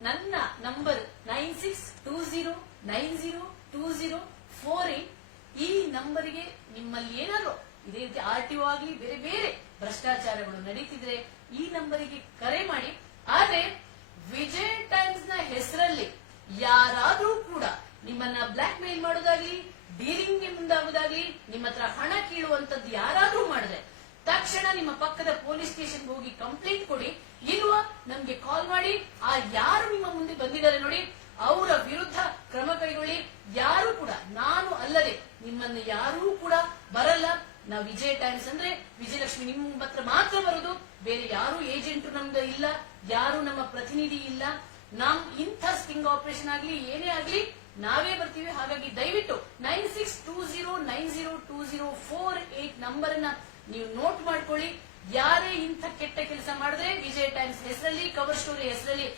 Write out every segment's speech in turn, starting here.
ನನ್ನ number nine six two zero nine zero two zero four eight ಈ ನಂಬರ್ಗೆ ನಿಮ್ಮಲ್ಲಿ ಏನಾದ್ರು ಇದೇ ರೀತಿ ಆರ್ ಟಿ ಆಗ್ಲಿ, ಬೇರೆ ಬೇರೆ ಭ್ರಷ್ಟಾಚಾರಗಳು ನಡೀತಿದ್ರೆ ಈ ನಂಬರಿಗೆ ಕರೆ ಮಾಡಿ. ಆದ್ರೆ ವಿಜಯ್ ಟೈಮ್ಸ್ನ ಹೆಸರಲ್ಲಿ ಯಾರಾದ್ರೂ ಕೂಡ ನಿಮ್ಮನ್ನ ಬ್ಲಾಕ್ ಮೇಲ್ ಮಾಡೋದಾಗ್ಲಿ ಡೀಲಿಂಗ್ ಮುಂದಾಗೋದಾಗ್ಲಿ, ನಿಮ್ಮ ಹತ್ರ ಹಣ ಕೀಳುವಂತದ್ದು ಯಾರಾದ್ರೂ ಮಾಡಿದ್ರೆ ಪೊಲೀಸ್ ಸ್ಟೇಷನ್ ಹೋಗಿ ಕಂಪ್ಲೇಂಟ್ ಕೊಡಿ. ಇಲ್ವಾ? ನಮ್ಗೆ ಕಾಲ್ ಮಾಡಿ. ಆ ಯಾರು ನಿಮ್ಮ ಮುಂದೆ ಬಂದಿದ್ದಾರೆ ನೋಡಿ, ಅವರ ವಿರುದ್ಧ ಕ್ರಮ ಕೈಗೊಳ್ಳಿ. ಯಾರು ಕೂಡ, ನಾನು ಅಲ್ಲದೆ, ನಿಮ್ಮನ್ನ ಯಾರೂ ಕೂಡ ಬರಲ್ಲ. ನಾವು ವಿಜಯ ಟೈಮ್ಸ್ ಅಂದ್ರೆ ವಿಜಯಲಕ್ಷ್ಮಿ ನಿಮ್ಮ ಹತ್ರ ಮಾತ್ರ ಬರೋದು. ಬೇರೆ ಯಾರು ಏಜೆಂಟ್ ನಮ್ದು ಇಲ್ಲ, ಯಾರು ನಮ್ಮ ಪ್ರತಿನಿಧಿ ಇಲ್ಲ. ನಮ್ ಇಂಥ ಸ್ಟಿಂಗ್ ಆಪರೇಷನ್ ಆಗ್ಲಿ, ಏನೇ ಆಗ್ಲಿ, ನಾವೇ ಬರ್ತೀವಿ. ಹಾಗಾಗಿ ದಯವಿಟ್ಟು nine six two zero nine zero two zero four eight number ನೀವು ನೋಟ್ ಮಾಡ್ಕೊಳ್ಳಿ. ಯಾರೇ ಇಂಥ ಕೆಟ್ಟ ಕೆಲಸ ಮಾಡಿದ್ರೆ ವಿಜಯ್ ಟೈಮ್ಸ್ ಹೆಸರಲ್ಲಿ ಕವರ್ ಸ್ಟೋರಿ ಹೆಸರಲ್ಲಿ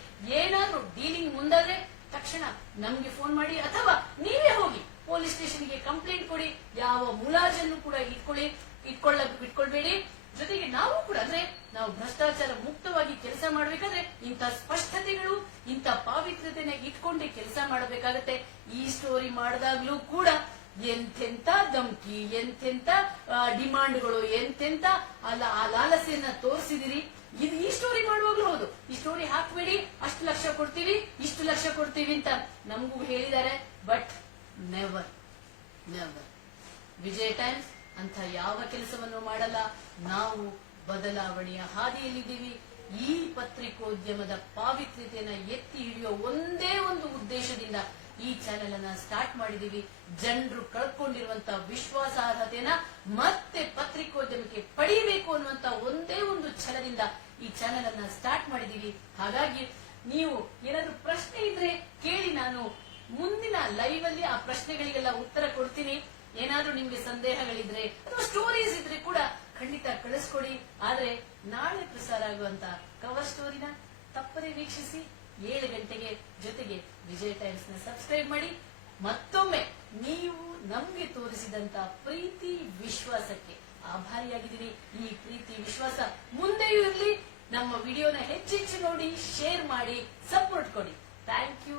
ಏನಾದ್ರೂ ಡೀಲಿಂಗ್ ಮುಂದಾದ್ರೆ ತಕ್ಷಣ ನಮ್ಗೆ ಫೋನ್ ಮಾಡಿ ಅಥವಾ ನೀವೇ ಹೋಗಿ ಪೊಲೀಸ್ ಸ್ಟೇಷನ್ಗೆ ಕಂಪ್ಲೇಂಟ್ ಕೊಡಿ, ಯಾವ ಮುಲಾಜನ್ನು ಕೂಡ ಇಟ್ಕೊಳ್ಳಿ, ಇಟ್ಕೊಳ್ಳ, ಇಟ್ಕೊಳ್ಬೇಡಿ. ಜೊತೆಗೆ ನಾವು ಕೂಡ ಅಂದ್ರೆ ನಾವು ಭ್ರಷ್ಟಾಚಾರ ಮುಕ್ತವಾಗಿ ಕೆಲಸ ಮಾಡಬೇಕಾದ್ರೆ ಇಂಥ ಸ್ಪಷ್ಟತೆಗಳು, ಇಂಥ ಪಾವಿತ್ರ್ಯತೆನ ಇಟ್ಕೊಂಡೇ ಕೆಲಸ ಮಾಡಬೇಕಾಗತ್ತೆ. ಈ ಸ್ಟೋರಿ ಮಾಡಿದಾಗ್ಲೂ ಕೂಡ ಎಂತೆಂತ ಧಮ್ಕಿ, ಎಂತೆಂತ ಡಿಮಾಂಡ್ಗಳು, ಎಂತೆಂತ ಅಲ್ಲ ಆ ಲಾಲಸೆಯನ್ನ ತೋರಿಸಿದಿರಿ. ಇದು ಈ ಸ್ಟೋರಿ ಮಾಡುವಾಗ್ಲೂ ಹೌದು. ಈ ಸ್ಟೋರಿ ಹಾಕ್ಬೇಡಿ, ಅಷ್ಟು ಲಕ್ಷ ಕೊಡ್ತೀವಿ, ಇಷ್ಟು ಲಕ್ಷ ಕೊಡ್ತೀವಿ ಅಂತ ನಮಗೂ ಹೇಳಿದ್ದಾರೆ but never never Vijay times ಅಂತ ಯಾವ ಕೆಲಸವನ್ನು ಮಾಡಲ್ಲ. ನಾವು ಬದಲಾವಣೆಯ ಹಾದಿಯಲ್ಲಿದ್ದೀವಿ. ಈ ಪತ್ರಿಕೋದ್ಯಮದ ಪಾವಿತ್ರ್ಯತೆಯನ್ನ ಎತ್ತಿ ಹಿಡಿಯುವ ಒಂದೇ ಒಂದು ಉದ್ದೇಶದಿಂದ ಈ ಚಾನೆಲ್ ಅನ್ನ ಸ್ಟಾರ್ಟ್ ಮಾಡಿದೀವಿ. ಜನರು ಕಳ್ಕೊಂಡಿರುವಂತ ವಿಶ್ವಾಸಾರ್ಹತೆಯನ್ನ ಮತ್ತೆ ಪತ್ರಿಕೋದ್ಯಮಕ್ಕೆ ಪಡೆಯಬೇಕು ಅನ್ನುವಂತ ಒಂದೇ ಒಂದು ಛಲದಿಂದ ಈ ಚಾನೆಲ್ ಅನ್ನ ಸ್ಟಾರ್ಟ್ ಮಾಡಿದೀವಿ. ಹಾಗಾಗಿ ನೀವು ಏನಾದ್ರು ಪ್ರಶ್ನೆ ಇದ್ರೆ ಕೇಳಿ ನಾನು ಮುಂದಿನ ಲೈವ್ ಅಲ್ಲಿ ಆ ಪ್ರಶ್ನೆಗಳಿಗೆಲ್ಲ ಉತ್ತರ ಕೊಡ್ತೀನಿ. ಏನಾದ್ರೂ ನಿಮ್ಗೆ ಸಂದೇಹಗಳಿದ್ರೆ ಅಥವಾ ಸ್ಟೋರೀಸ್ ಇದ್ರೆ ಕೂಡ ಖಂಡಿತ ಕಳಿಸ್ಕೊಡಿ. ಆದ್ರೆ ನಾಳೆ ಪ್ರಸಾರ ಆಗುವಂತ ಕವರ್ ಸ್ಟೋರಿನ ತಪ್ಪದೇ ವೀಕ್ಷಿಸಿ. ಏಳು ಗಂಟೆಗೆ ಜೊತೆಗೆ ವಿಜಯ್ ಟೈಮ್ಸ್ನ ಸಬ್ಸ್ಕ್ರೈಬ್ ಮಾಡಿ. ಮತ್ತೊಮ್ಮೆ ನೀವು ನಮ್ಗೆ ತೋರಿಸಿದಂತ ಪ್ರೀತಿ ವಿಶ್ವಾಸಕ್ಕೆ ಆಭಾರಿಯಾಗಿದ್ದೀರಿ. ಈ ಪ್ರೀತಿ ವಿಶ್ವಾಸ ಮುಂದೆಯೂ ಇರಲಿ. ನಮ್ಮ ವಿಡಿಯೋನ ಹೆಚ್ಚೆಚ್ಚು ನೋಡಿ ಶೇರ್ ಮಾಡಿ ಸಪೋರ್ಟ್ ಕೊಡಿ. Thank you